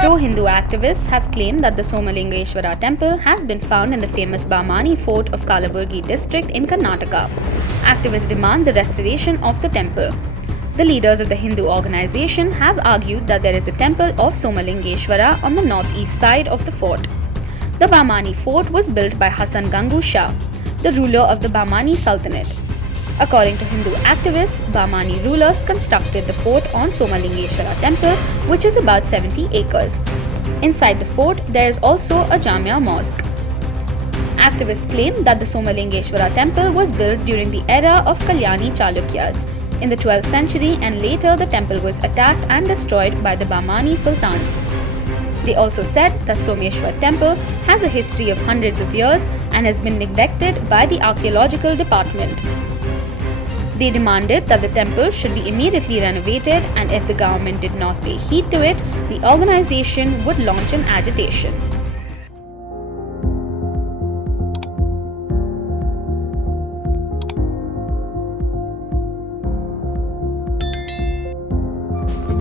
Pro-Hindu activists have claimed that the Somalingeshwara temple has been found in the famous Bahmani fort of Kalaburagi district in Karnataka. Activists demand the restoration of the temple. The leaders of the Hindu organization have argued that there is a temple of Somalingeshwara on the northeast side of the fort. The Bahmani fort was built by Hassan Gangu Shah, the ruler of the Bahmani Sultanate. According to Hindu activists, Bahmani rulers constructed the fort on Somalingeshwara temple, which is about 70 acres. Inside the fort, there is also a Jamia mosque. Activists claim that the Somalingeshwara temple was built during the era of Kalyani Chalukyas. In the 12th century and later, the temple was attacked and destroyed by the Bahmani sultans. They also said that Someshwar temple has a history of hundreds of years and has been neglected by the archaeological department. They demanded that the temple should be immediately renovated, and if the government did not pay heed to it, the organization would launch an agitation.